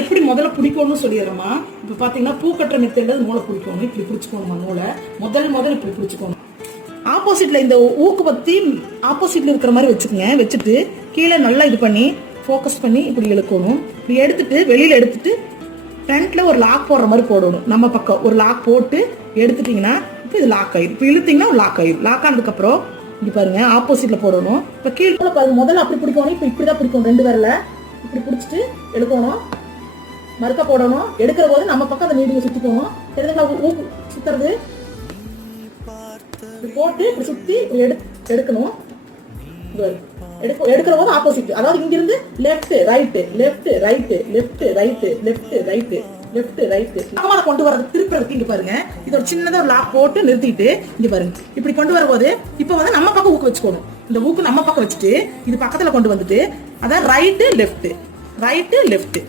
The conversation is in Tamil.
எப்படி முதல்ல பிடிக்கணும்னு சொல்லிடுறோமா. இப்ப பாத்தீங்கன்னா பூ கட்டுற மெத்தட்ல நூலை பிடிக்கணும். இப்படி பிடிச்சுக்கணுமா நூலை முதல் இப்படி பிடிச்சுக்கணும். ஆப்போசிட்ல இந்த ஊக்கு பத்தி ஆப்போசிட்ல இருக்கிற மாதிரி வச்சுக்கோங்க. வச்சுட்டு கீழே நல்லா இது பண்ணி ஃபோக்கஸ் பண்ணி இப்படி இழுக்கணும். இப்படி எடுத்துட்டு வெளியில எடுத்துட்டு ஃப்ரண்ட்ல ஒரு லாக் போடுற மாதிரி போடணும். நம்ம பக்கம் ஒரு லாக் போட்டு எடுத்துட்டீங்கன்னா இப்போ இது லாக் ஆயிடும். இப்போ இழுத்தீங்கன்னா லாக் ஆயிடும். லாக் ஆனதுக்கு அப்புறம் இங்க பாருங்க ஆப்போசிட்ல போடணும். இப்போ கீழே பாருங்க முதல்ல அப்படி பிடிக்கணும். இப்போ இப்படிதான் பிடிக்கணும். 2 விரல்ல இப்படி பிடிச்சிட்டு எடுக்கணும். மறுக்க போடணும். எடுக்கிற போது நம்ம பக்கம் அந்த நீடியை சுத்திக்கணும். ஊக்கு சுத்துறது போட்டு இப்படி சுத்தி எடுக்கணும். எடுக்கிற போது ஆப்போசிட், அதாவது இங்க இருந்து left right left right left right left right left right கொண்டு வரது திருப்பறதுக்கு இங்க பாருங்க. இது ஒரு சின்னதா ஒரு லாக் போட்டு நிறுத்திட்டு இங்க பாருங்க இப்படி கொண்டு வரும்போது இப்ப வந்து நம்ம பக்கம் ஊக்கு வச்சுக்கணும். இந்த ஊக்கு நம்ம பக்கம் வச்சுட்டு இது பக்கத்துல கொண்டு வந்துட்டு அதான் ரைட்டு லெஃப்ட் ரைட்டு லெஃப்ட்